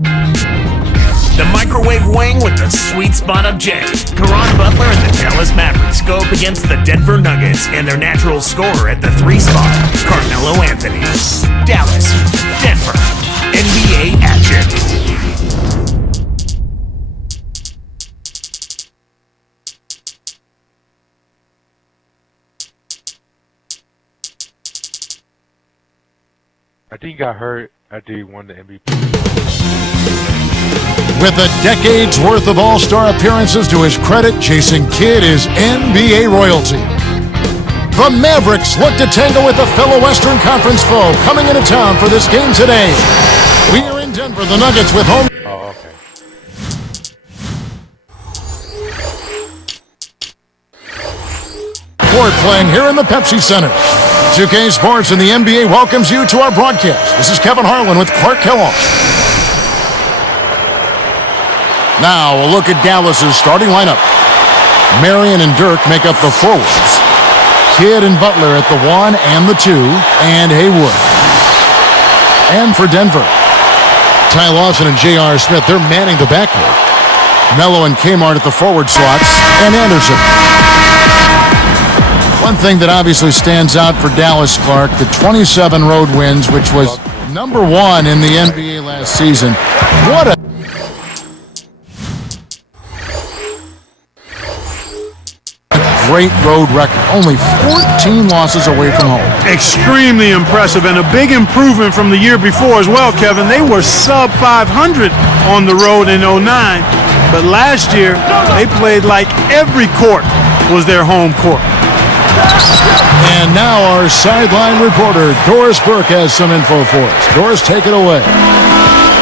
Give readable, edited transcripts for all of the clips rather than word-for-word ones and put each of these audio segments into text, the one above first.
The microwave wing with the sweet spot of J. Caron Butler and the Dallas Mavericks go up against the Denver Nuggets and their natural scorer at the 3 spot, Carmelo Anthony. Dallas, Denver, NBA action. I think he got hurt after he won the MVP. With a decade's worth of All-Star appearances to his credit, Jason Kidd is NBA royalty. The Mavericks look to tangle with a fellow Western Conference foe coming into town for this game today. We are in Denver, the Nuggets with home. Oh, okay. Court playing here in the Pepsi Center. 2K Sports and the NBA welcomes you to our broadcast. This is Kevin Harlan with Clark Kellogg. Now, a look at Dallas's starting lineup. Marion and Dirk make up the forwards. Kidd and Butler at the 1 and the 2, and Haywood. And for Denver, Ty Lawson and J.R. Smith, they're manning the backcourt. Melo and Kmart at the forward slots, and Anderson. One thing that obviously stands out for Dallas, Clark, the 27 road wins, which was number 1 in the NBA last season. What a great road record. Only 14 losses away from home. Extremely impressive and a big improvement from the year before as well, Kevin. They were sub 500 on the road in 09, but last year they played like every court was their home court. And now our sideline reporter, Doris Burke, has some info for us. Doris, take it away.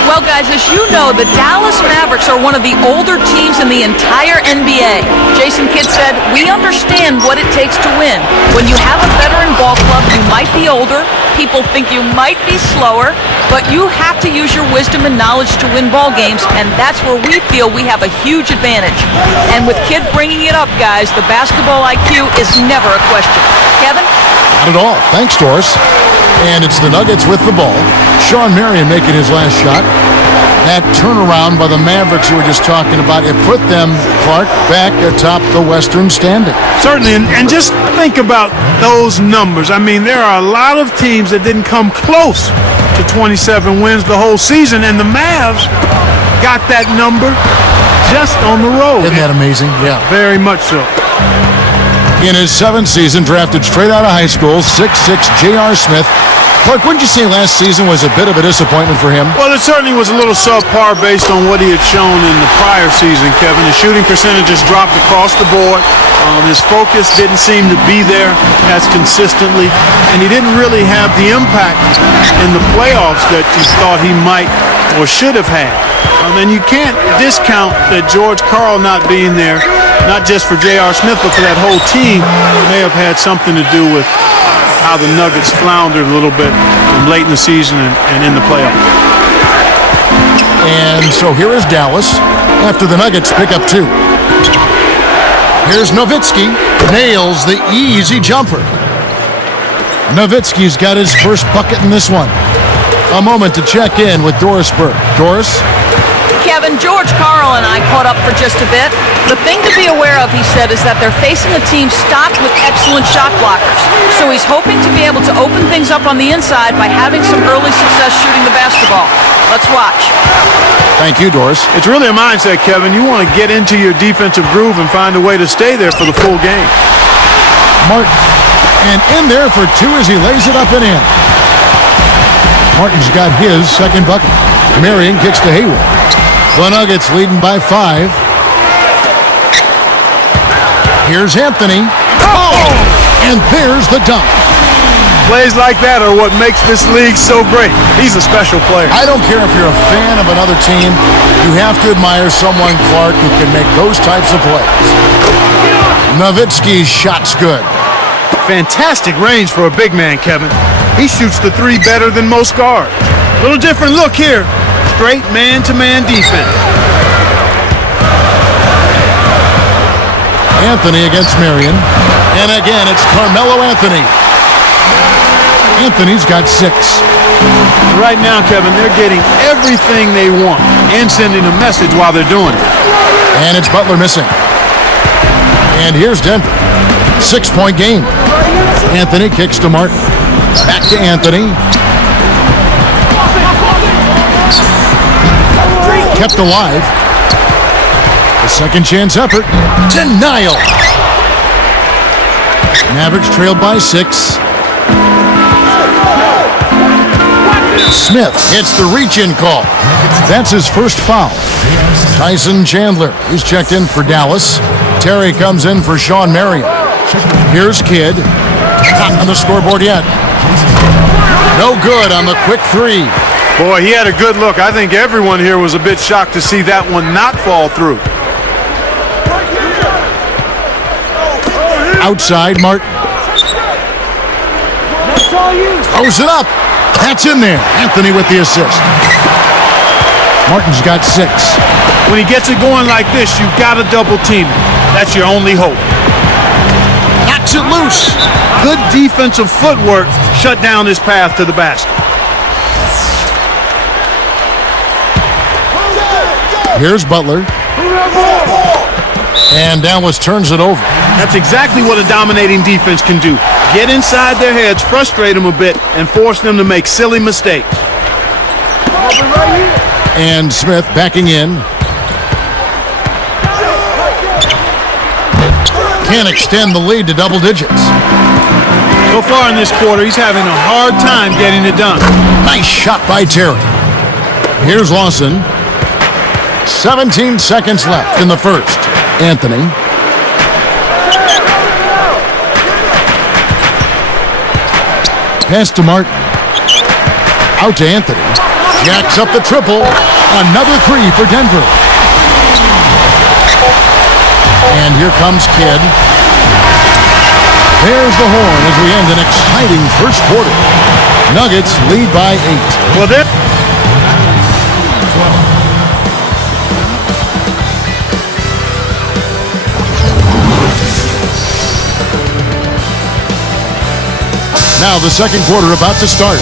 Well, guys, as you know, the Dallas Mavericks are one of the older teams in the entire NBA. Jason Kidd said, "We understand what it takes to win. When you have a veteran ball club, you might be older, people think you might be slower, but you have to use your wisdom and knowledge to win ball games, and that's where we feel we have a huge advantage." And with Kidd bringing it up, guys, the basketball IQ is never a question. Kevin? Not at all. Thanks, Doris. And it's the Nuggets with the ball. Sean Marion making his last shot. That turnaround by the Mavericks you were just talking about, it put them, Clark, back atop the Western standing. Certainly, and just think about those numbers. I mean, there are a lot of teams that didn't come close to 27 wins the whole season, and the Mavs got that number just on the road. Isn't that amazing? Yeah. Very much so. In his 7th season, drafted straight out of high school, 6'6", J.R. Smith. Clark, wouldn't you say last season was a bit of a disappointment for him? Well, it certainly was a little subpar based on what he had shown in the prior season, Kevin. His shooting percentages dropped across the board. His focus didn't seem to be there as consistently, and he didn't really have the impact in the playoffs that you thought he might or should have had. And you can't discount that George Karl not being there, not just for J.R. Smith, but for that whole team, may have had something to do with how the Nuggets floundered a little bit late in the season and in the playoffs. And so here is Dallas after the Nuggets pick up 2. Here's Nowitzki, nails the easy jumper. Nowitzki's got his first bucket in this one. A moment to check in with Doris Burke. Doris? Kevin, George Karl and I caught up for just a bit. The thing to be aware of, he said, is that they're facing a team stocked with excellent shot blockers. So he's hoping to be able to open things up on the inside by having some early success shooting the basketball. Let's watch. Thank you, Doris. It's really a mindset, Kevin. You want to get into your defensive groove and find a way to stay there for the full game. Martin, and in there for 2 as he lays it up and in. Martin's got his second bucket. Marion kicks to Haywood. The Nuggets leading by 5. Here's Anthony. Oh! And there's the dunk. Plays like that are what makes this league so great. He's a special player. I don't care if you're a fan of another team. You have to admire someone, Clark, who can make those types of plays. Nowitzki's shot's good. Fantastic range for a big man, Kevin. He shoots the 3 better than most guards. Little different look here. Straight man-to-man defense. Anthony against Marion. And again, it's Carmelo Anthony. Anthony's got 6. Right now, Kevin, they're getting everything they want and sending a message while they're doing it. And it's Butler missing. And here's Denver. 6-point game. Anthony kicks to Martin. Back to Anthony. Kept alive. The second chance effort. Denial. Mavericks trailed by 6. Smith hits the reach-in call. That's his first foul. Tyson Chandler is checked in for Dallas. Terry comes in for Sean Marion. Here's Kidd. Not on the scoreboard yet. No good on the quick 3. Boy, he had a good look. I think everyone here was a bit shocked to see that one not fall through. Outside, Martin. Throws it up. That's in there. Anthony with the assist. Martin's got 6. When he gets it going like this, you've got to double team him. That's your only hope. Knocks it loose. Good defensive footwork shut down his path to the basket. Here's Butler. And Dallas turns it over. That's exactly what a dominating defense can do. Get inside their heads, frustrate them a bit, and force them to make silly mistakes. And Smith backing in. Can't extend the lead to double digits. So far in this quarter, he's having a hard time getting it done. Nice shot by Terry. Here's Lawson. 17 seconds left in the first. Anthony. Pass to Martin. Out to Anthony. Jacks up the triple. Another 3 for Denver. And here comes Kidd. There's the horn as we end an exciting first quarter. Nuggets lead by 8. Well, they're... Now the second quarter about to start.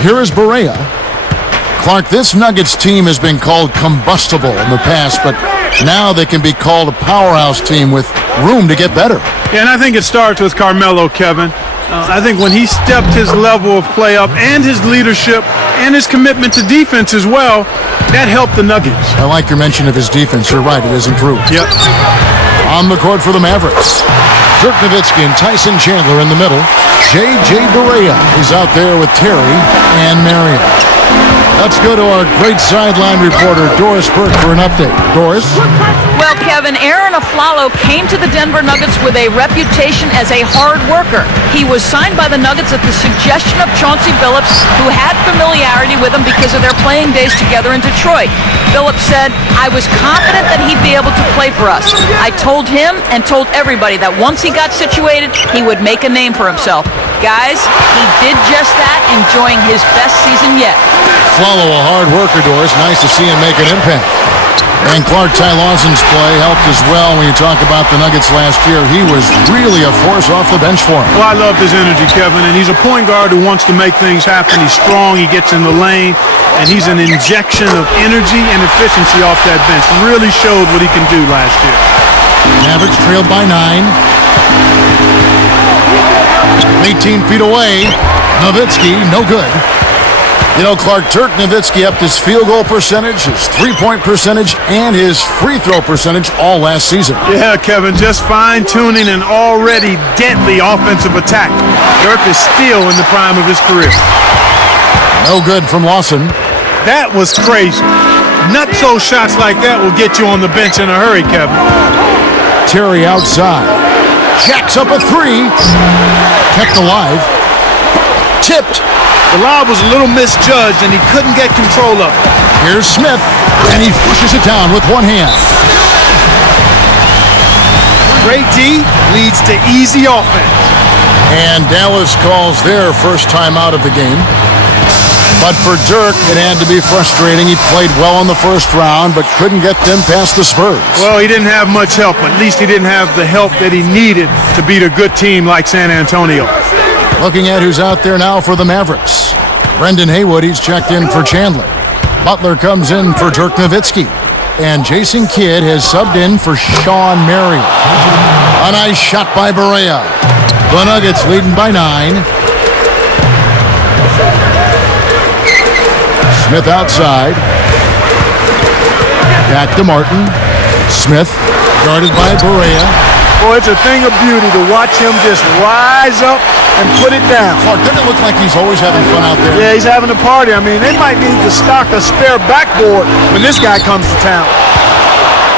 Here is Barea. Clark, this Nuggets team has been called combustible in the past, but now they can be called a powerhouse team with room to get better. Yeah, and I think it starts with Carmelo, Kevin. I think when he stepped his level of play up and his leadership and his commitment to defense as well, that helped the Nuggets. I like your mention of his defense. You're right, it has improved. Yep. On the court for the Mavericks. Dirk Nowitzki and Tyson Chandler in the middle. J.J. Barea is out there with Terry and Marion. Let's go to our great sideline reporter, Doris Burke, for an update. Doris? Well, Kevin, Aaron Aflalo came to the Denver Nuggets with a reputation as a hard worker. He was signed by the Nuggets at the suggestion of Chauncey Billups, who had familiarity with him because of their playing days together in Detroit. Billups said, "I was confident that he'd be able to play for us. I told him and told everybody that once he got situated, he would make a name for himself." Guys, he did just that, enjoying his best season yet. Aflalo, a hard worker, Doris. Nice to see him make an impact. And Clark, Ty Lawson's play helped as well when you talk about the Nuggets last year. He was really a force off the bench for him. Well, I love his energy, Kevin, and he's a point guard who wants to make things happen. He's strong, he gets in the lane, and he's an injection of energy and efficiency off that bench. Really showed what he can do last year. Mavericks trailed by 9. 18 feet away. Nowitzki, no good. You know, Clark, Dirk Nowitzki upped his field goal percentage, his three-point percentage, and his free throw percentage all last season. Yeah, Kevin, just fine-tuning an already deadly offensive attack. Dirk is still in the prime of his career. No good from Lawson. That was crazy. Nutso shots like that will get you on the bench in a hurry, Kevin. Terry outside. Jacks up a 3. Kept alive. Tipped. The lob was a little misjudged, and he couldn't get control of it. Here's Smith, and he pushes it down with one hand. Great D leads to easy offense. And Dallas calls their first time out of the game. But for Dirk, it had to be frustrating. He played well in the first round, but couldn't get them past the Spurs. Well, he didn't have much help. At least he didn't have the help that he needed to beat a good team like San Antonio. Looking at who's out there now for the Mavericks. Brendan Haywood, he's checked in for Chandler. Butler comes in for Dirk Nowitzki. And Jason Kidd has subbed in for Sean Marion. A nice shot by Barea. The Nuggets leading by 9. Smith outside. Back to Martin. Smith guarded by Barea. Boy, it's a thing of beauty to watch him just rise up and put it down. Clark, doesn't it look like he's always having fun out there? Yeah, he's having a party. I mean, they might need to stock a spare backboard when this guy comes to town.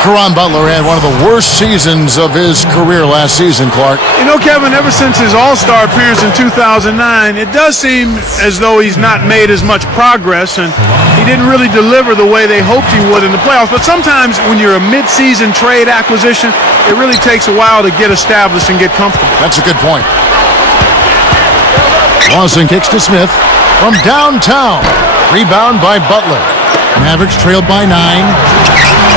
Caron Butler had one of the worst seasons of his career last season, Clark. You know, Kevin, ever since his All-Star appearance in 2009, it does seem as though he's not made as much progress, and he didn't really deliver the way they hoped he would in the playoffs. But sometimes when you're a mid-season trade acquisition, it really takes a while to get established and get comfortable. That's a good point. Lawson kicks to Smith from downtown. Rebound by Butler. Mavericks trailed by 9.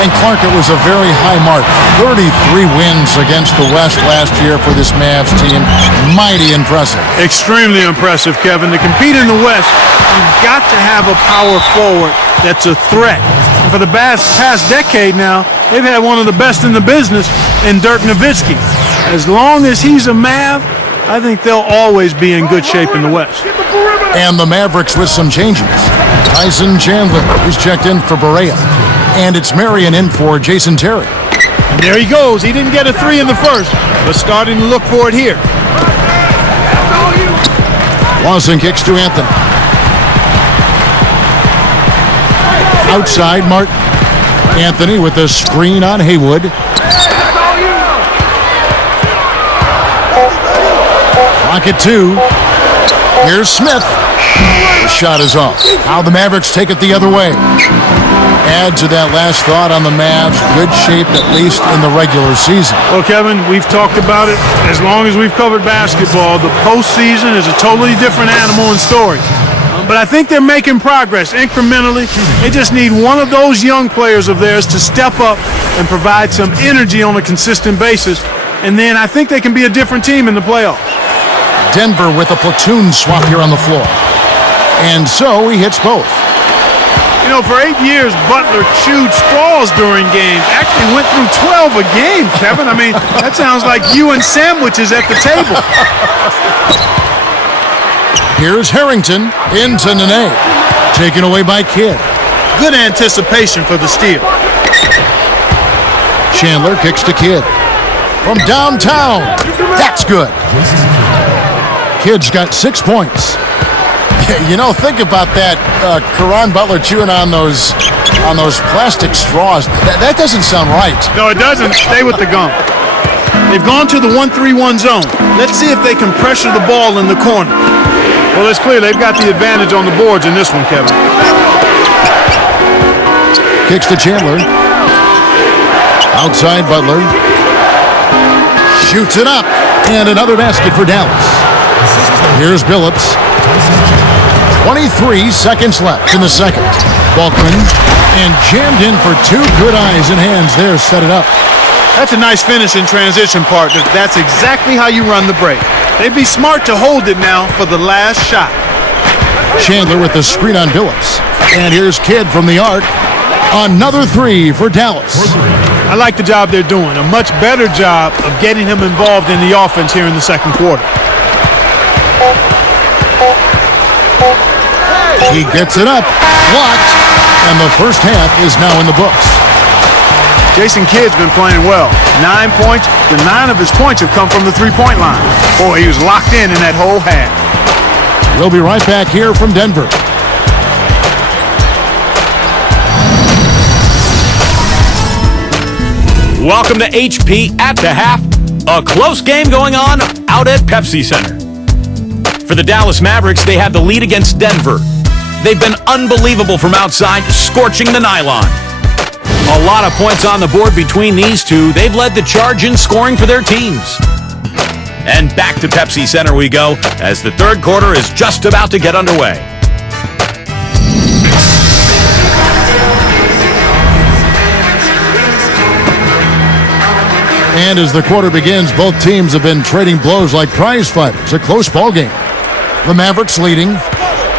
And Clark, it was a very high mark. 33 wins against the West last year for this Mavs team. Mighty impressive. Extremely impressive, Kevin. To compete in the West, you've got to have a power forward that's a threat. And for the past decade now, they've had one of the best in the business in Dirk Nowitzki. As long as he's a Mav, I think they'll always be in good shape in the West. And the Mavericks with some changes. Tyson Chandler is checked in for Barea. And it's Marion in for Jason Terry. And there he goes. He didn't get a 3 in the first, but starting to look for it here. Lawson kicks to Anthony. Outside, Martin. Anthony with the screen on Haywood. Clock at 2. Here's Smith. The shot is off. Now the Mavericks take it the other way. Add to that last thought on the Mavs. Good shape, at least in the regular season. Well, Kevin, we've talked about it. As long as we've covered basketball, the postseason is a totally different animal and story. But I think they're making progress incrementally. They just need one of those young players of theirs to step up and provide some energy on a consistent basis. And then I think they can be a different team in the playoffs. Denver with a platoon swap here on the floor. And so he hits both. You know, for 8 years, Butler chewed straws during games. Actually went through 12 a game, Kevin. I mean, that sounds like you and sandwiches at the table. Here's Harrington into Nene. Taken away by Kidd. Good anticipation for the steal. Chandler kicks to Kidd. From downtown. That's good. Kidd's got 6 points. You know, think about that. Caron Butler chewing on those plastic straws. That doesn't sound right. No, it doesn't. Stay with the gum. They've gone to the 1-3-1 zone. Let's see if they can pressure the ball in the corner. Well, it's clear they've got the advantage on the boards in this one, Kevin. Kicks to Chandler. Outside Butler. Shoots it up. And another basket for Dallas. Here's Billups. 23 seconds left in the second. Balkman and jammed in for 2 good eyes and hands there. Set it up. That's a nice finish in transition, partner. That's exactly how you run the break. They'd be smart to hold it now for the last shot. Chandler with the screen on Billups. And here's Kidd from the arc. Another 3 for Dallas. I like the job they're doing. A much better job of getting him involved in the offense here in the second quarter. He gets it up. Blocked. And the first half is now in the books. Jason Kidd's been playing well. 9 points. The 9 of his points have come from the three-point line. Boy, he was locked in that whole half. We'll be right back here from Denver. Welcome to HP at the half. A close game going on out at Pepsi Center. For the Dallas Mavericks, they had the lead against Denver. They've been unbelievable from outside, scorching the nylon. A lot of points on the board between these two. They've led the charge in scoring for their teams. And back to Pepsi Center we go as the third quarter is just about to get underway. And as the quarter begins, both teams have been trading blows like prize fighters. A close ball game. The Mavericks leading.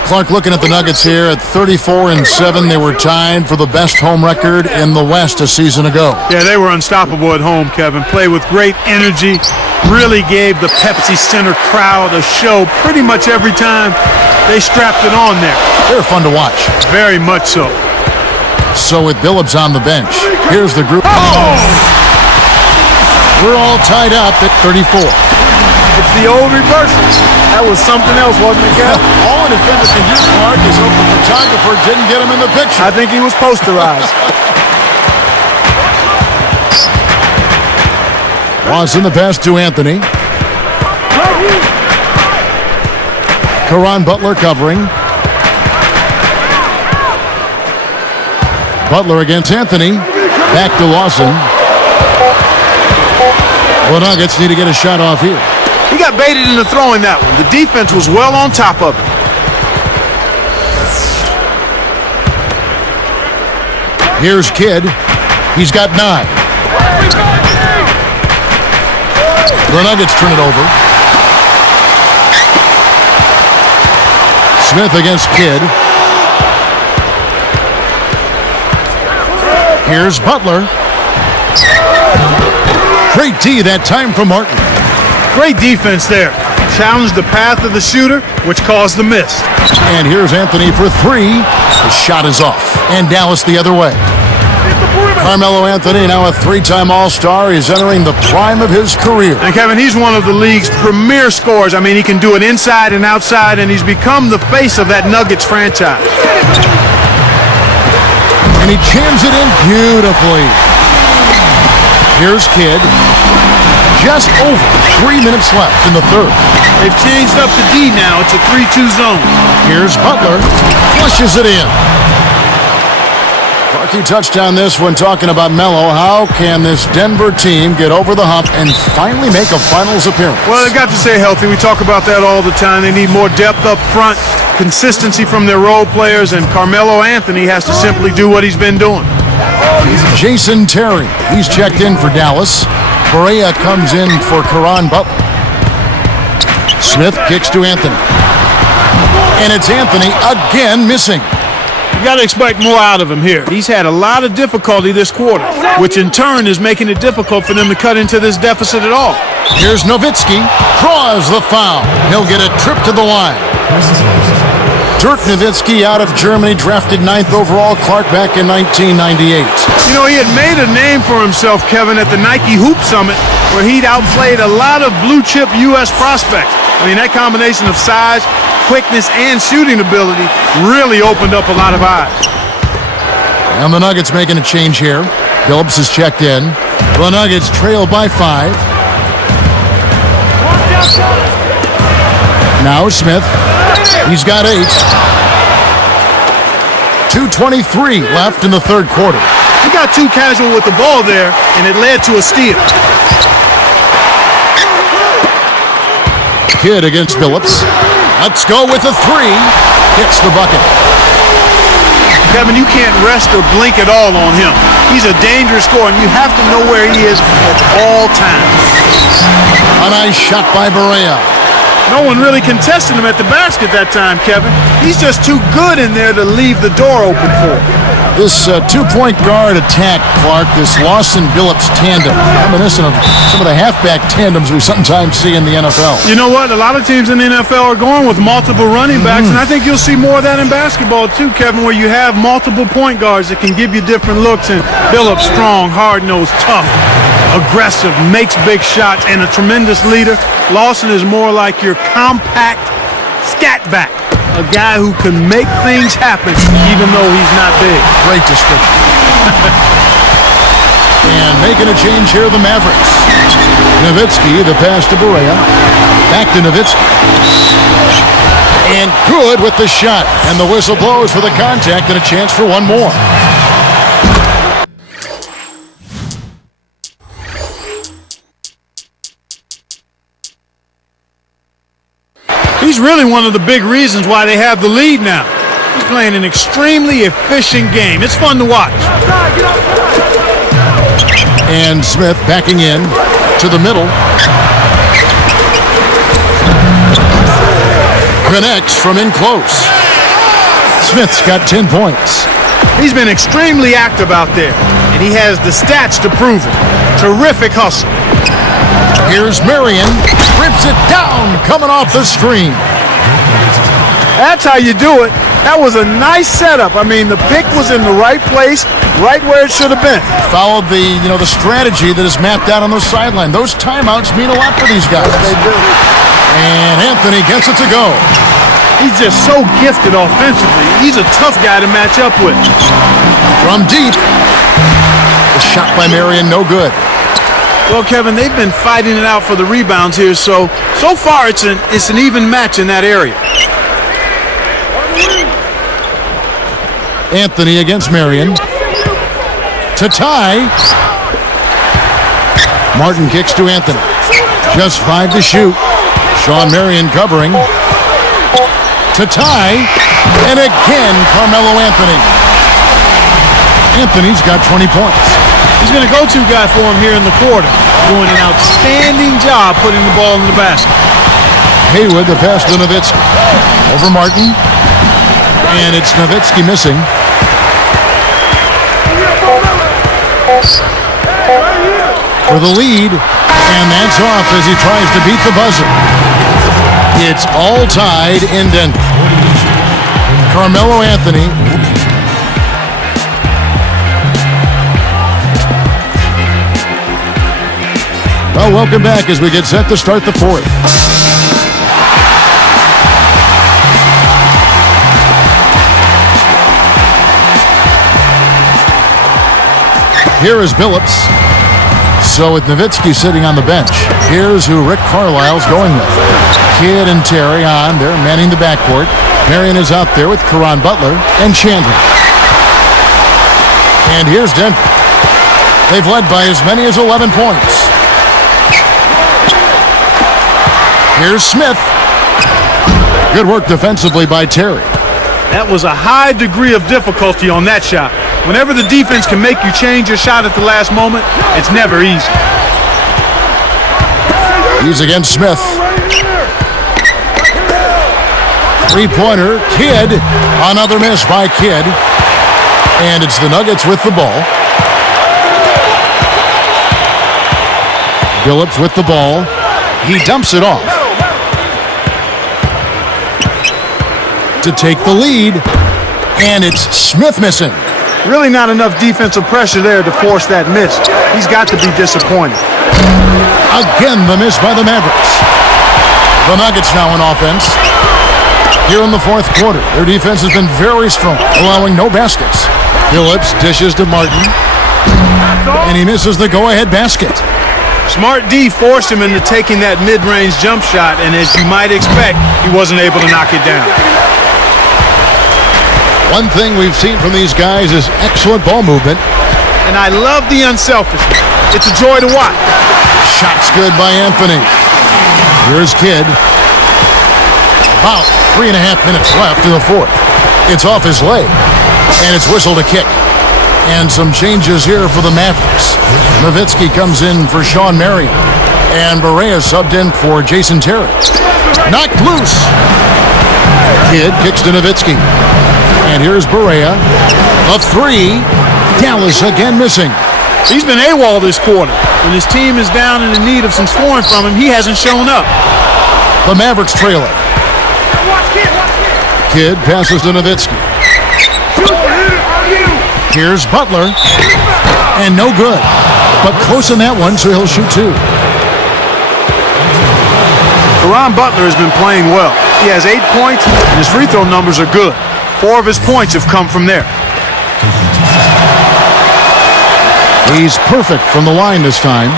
Clark looking at the Nuggets here at 34-7. They were tied for the best home record in the West a season ago. Yeah, they were unstoppable at home, Kevin. Played with great energy. Really gave the Pepsi Center crowd a show pretty much every time they strapped it on there. They're fun to watch. Very much so. So with Billups on the bench, here's the group. Oh! We're all tied up at 34. It's the old reversal. That was something else, wasn't it, Kev? All a defender can do, Clark, is hope the photographer didn't get him in the picture. I think he was posterized. Lawson the pass to Anthony. Caron Butler covering. Butler against Anthony. Back to Lawson. The Nuggets need to get a shot off here. He got baited into throwing that one. The defense was well on top of it. Here's Kidd. He's got 9. The Nuggets turn it over. Smith against Kidd. Here's Butler. Great D that time from Martin. Great defense there. Challenged the path of the shooter, which caused the miss. And here's Anthony for 3. The shot is off. And Dallas the other way. Carmelo Anthony, now a 3-time All-Star. He's entering the prime of his career. And Kevin, he's one of the league's premier scorers. I mean, he can do it inside and outside, and he's become the face of that Nuggets franchise. And he jams it in beautifully. Here's Kidd. Just over 3 minutes left in the third. They've changed up the D now. It's a 3-2 zone. Here's Butler. Flushes it in. Clark, you touched on this when talking about Melo. How can this Denver team get over the hump and finally make a finals appearance? Well, they've got to stay healthy. We talk about that all the time. They need more depth up front, consistency from their role players, and Carmelo Anthony has to simply do what he's been doing. Jason Terry, he's checked in for Dallas. Barea comes in for Caron Butler. Smith kicks to Anthony. And it's Anthony again missing. You got to expect more out of him here. He's had a lot of difficulty this quarter, which in turn is making it difficult for them to cut into this deficit at all. Here's Nowitzki, draws the foul. He'll get a trip to the line. Dirk Nowitzki out of Germany, drafted 9th overall, Clark back in 1998. You know, he had made a name for himself, Kevin, at the Nike Hoop Summit, where he'd outplayed a lot of blue-chip U.S. prospects. I mean, that combination of size, quickness, and shooting ability really opened up a lot of eyes. And the Nuggets making a change here. Billups is checked in. The Nuggets trail by 5. Now Smith. He's got 8. 2:23 left in the third quarter. He got too casual with the ball there, and it led to a steal. Kidd against Billups. Let's go with a 3. Hits the bucket. Kevin, you can't rest or blink at all on him. He's a dangerous scorer, and you have to know where he is at all times. A nice shot by Barea. No one really contested him at the basket that time, Kevin. He's just too good in there to leave the door open for him. This two-point guard attack, Clark, this Lawson-Billups tandem, reminiscent of some of the halfback tandems we sometimes see in the NFL. You know what? A lot of teams in the NFL are going with multiple running backs, and I think you'll see more of that in basketball too, Kevin, where you have multiple point guards that can give you different looks, and Billups strong, hard-nosed, tough, aggressive, makes big shots, and a tremendous leader. Lawson is more like your compact scat back. A guy who can make things happen even though he's not big. Great description. And making a change here, the Mavericks. Nowitzki, the pass to Barea. Back to Nowitzki. And good with the shot. And the whistle blows for the contact and a chance for one more. He's really one of the big reasons why they have the lead now. He's playing an extremely efficient game. It's fun to watch. And Smith backing in to the middle. Connects from in close. Smith's got 10 points. He's been extremely active out there, and he has the stats to prove it. Terrific hustle. Here's Marion. Rips it down, coming off the screen. That's how you do it. That was a nice setup. I mean, the pick was in the right place, right where it should have been. Followed the strategy that is mapped out on the sideline. Those timeouts mean a lot for these guys. They do. And Anthony gets it to go. He's just so gifted offensively. He's a tough guy to match up with. From deep. The shot by Marion, no good. Well, Kevin, they've been fighting it out for the rebounds here, so far it's an even match in that area. Anthony against Marion. To tie. Martin kicks to Anthony. Just 5 to shoot. Sean Marion covering. To tie. And again, Carmelo Anthony. Anthony's got 20 points. He's been a go-to guy for him here in the quarter, doing an outstanding job putting the ball in the basket. Haywood, the pass to Nowitzki. Over Martin. And it's Nowitzki missing. For the lead. And that's off as he tries to beat the buzzer. It's all tied in Denver. Carmelo Anthony. Well, welcome back as we get set to start the fourth. Here is Billups. So with Nowitzki sitting on the bench, here's who Rick Carlisle's going with. Kidd and Terry on. They're manning the backcourt. Marion is out there with Caron Butler and Chandler. And here's Denver. They've led by as many as 11 points. Here's Smith. Good work defensively by Terry. That was a high degree of difficulty on that shot. Whenever the defense can make you change your shot at the last moment, it's never easy. He's against Smith. Three-pointer, Kidd. Another miss by Kidd. And it's the Nuggets with the ball. Billups with the ball. He dumps it off. To take the lead. And it's Smith missing. Really not enough defensive pressure there to force that miss. He's got to be disappointed. Again, the miss by the Mavericks. The Nuggets now in offense. Here in the fourth quarter, their defense has been very strong, allowing no baskets. Billups dishes to Martin. And he misses the go-ahead basket. Smart D forced him into taking that mid-range jump shot, and as you might expect, he wasn't able to knock it down. One thing we've seen from these guys is excellent ball movement. And I love the unselfishness. It's a joy to watch. Shots good by Anthony. Here's Kidd. About 3.5 minutes left in the fourth. It's off his leg. And it's whistled a kick. And some changes here for the Mavericks. Nowitzki comes in for Sean Marion. And Barea subbed in for Jason Terry. Knocked loose. Kidd kicks to Nowitzki. And here's Barea. A three. Dallas again missing. He's been AWOL this quarter. When his team is down and in need of some scoring from him, he hasn't shown up. The Mavericks trailing. Kidd passes to Nowitzki. Here's Butler. And no good. But close in that one, so he'll shoot two. Caron Butler has been playing well. He has 8 points, and his free throw numbers are good. 4 of his points have come from there. He's perfect from the line this time.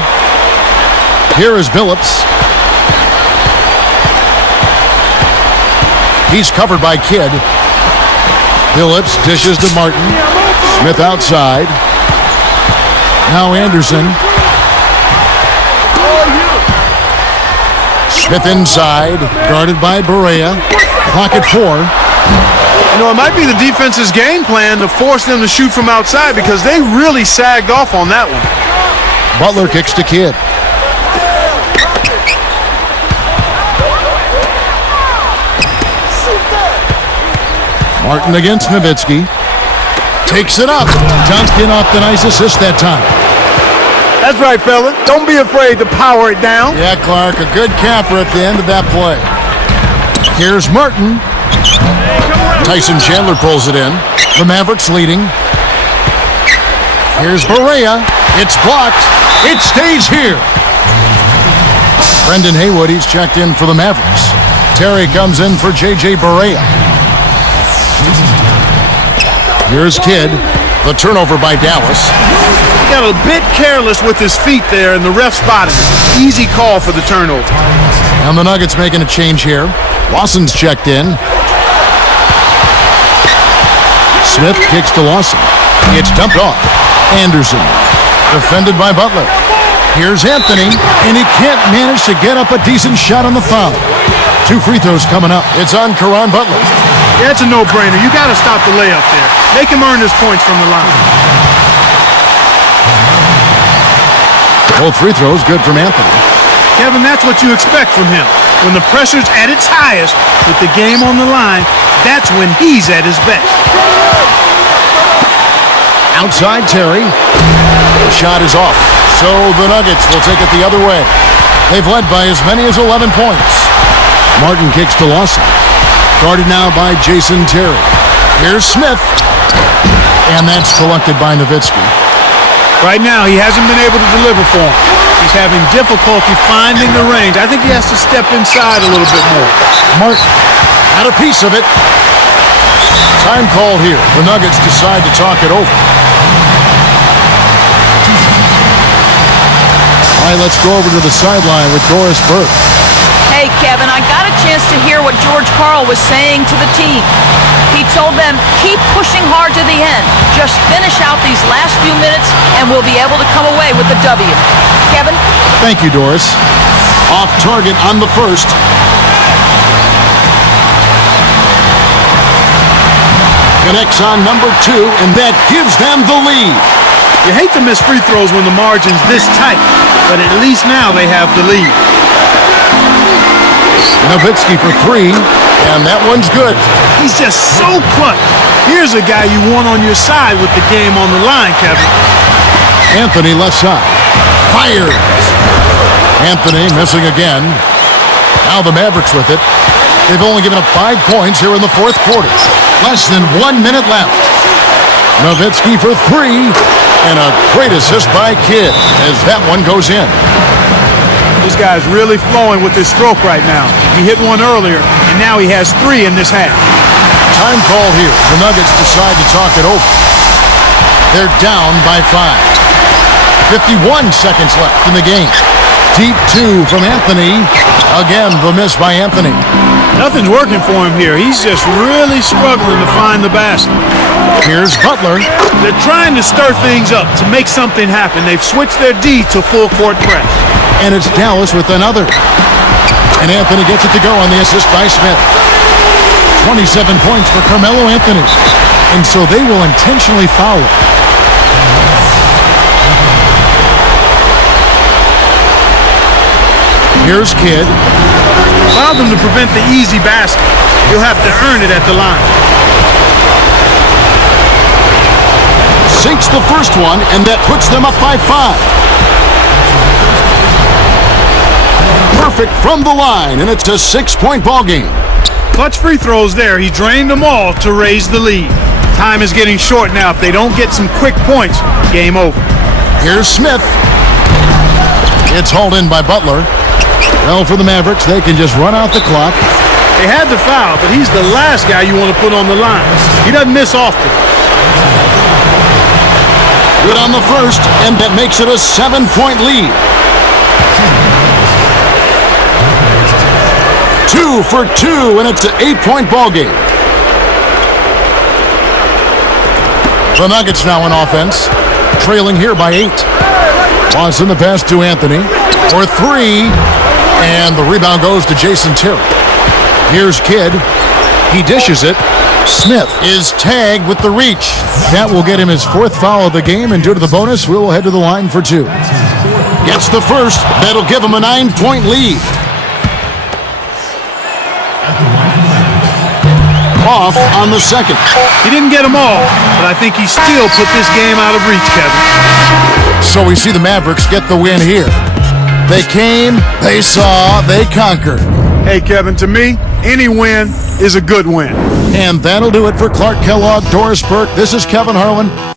Here is Billups. He's covered by Kidd. Billups dishes to Martin. Smith outside. Now Anderson. Smith inside, guarded by Barea. Clock at 4. You know, it might be the defense's game plan to force them to shoot from outside because they really sagged off on that one. Butler kicks to Kidd. Martin against Nowitzki. Takes it up. Dunked in off the nice assist that time. That's right, fella. Don't be afraid to power it down. Yeah, Clark, a good capper at the end of that play. Here's Martin. Tyson Chandler pulls it in. The Mavericks leading. Here's Barea. It's blocked. It stays here. Brendan Haywood, he's checked in for the Mavericks. Terry comes in for J.J. Barea. Here's Kidd. The turnover by Dallas. He got a bit careless with his feet there, and the ref spotted it. Easy call for the turnover. And the Nuggets making a change here. Lawson's checked in. Smith kicks to Lawson. It's dumped off. Anderson. Defended by Butler. Here's Anthony, and he can't manage to get up a decent shot on the foul. 2 free throws coming up. It's on Caron Butler. Yeah, it's a no-brainer. You got to stop the layup there. Make him earn his points from the line. Both free throws good from Anthony. Kevin, that's what you expect from him. When the pressure's at its highest, with the game on the line, that's when he's at his best. Outside Terry. The shot is off. So the Nuggets will take it the other way. They've led by as many as 11 points. Martin kicks to Lawson. Guarded now by Jason Terry. Here's Smith. And that's collected by Nowitzki. Right now, he hasn't been able to deliver for him. He's having difficulty finding the range. I think he has to step inside a little bit more. Martin had a piece of it. Time called here. The Nuggets decide to talk it over. All right, let's go over to the sideline with Doris Burke. Hey, Kevin, I got a chance to hear what George Karl was saying to the team. He told them, keep pushing hard to the end. Just finish out these last few minutes, and we'll be able to come away with the W. Kevin? Thank you, Doris. Off target on the first. Connects on number 2, and that gives them the lead. You hate to miss free throws when the margin's this tight, but at least now they have the lead. Nowitzki for 3, and that one's good. He's just so clutch. Here's a guy you want on your side with the game on the line, Kevin. Anthony left side. Fires. Anthony missing again. Now the Mavericks with it. They've only given up 5 points here in the fourth quarter. Less than 1 minute left. Nowitzki for 3, and a great assist by Kidd as that one goes in. This guy's really flowing with his stroke right now. He hit one earlier, and now he has 3 in this half. Time called here. The Nuggets decide to talk it over. They're down by 5. 51 seconds left in the game. Deep 2 from Anthony. Again, the miss by Anthony. Nothing's working for him here. He's just really struggling to find the basket. Here's Butler. They're trying to stir things up to make something happen. They've switched their D to full court press. And it's Dallas with another. And Anthony gets it to go on the assist by Smith. 27 points for Carmelo Anthony. And so they will intentionally foul it. Here's Kidd. Allow them to prevent the easy basket. You'll have to earn it at the line. Sinks the first one, and that puts them up by 5. Perfect from the line, and it's a 6-point ball game. Clutch free throws there. He drained them all to raise the lead. Time is getting short now. If they don't get some quick points, game over. Here's Smith. It's hauled in by Butler. Well, for the Mavericks, they can just run out the clock. They had the foul, but he's the last guy you want to put on the line. He doesn't miss often. Good on the first, and that makes it a 7-point lead. 2 for 2, and it's an 8-point ball game. The Nuggets now in offense, trailing here by 8. Lawson the pass to Anthony for 3, and the rebound goes to Jason Terry. Here's Kidd. He dishes it. Smith is tagged with the reach. That will get him his 4th foul of the game, and due to the bonus, we will head to the line for 2. Gets the first. That'll give him a 9-point lead. Off on the second. He didn't get them all, but I think he still put this game out of reach, Kevin. So we see the Mavericks get the win here. They came, they saw, they conquered. Hey, Kevin, to me, any win is a good win. And that'll do it for Clark Kellogg, Doris Burke. This is Kevin Harlan.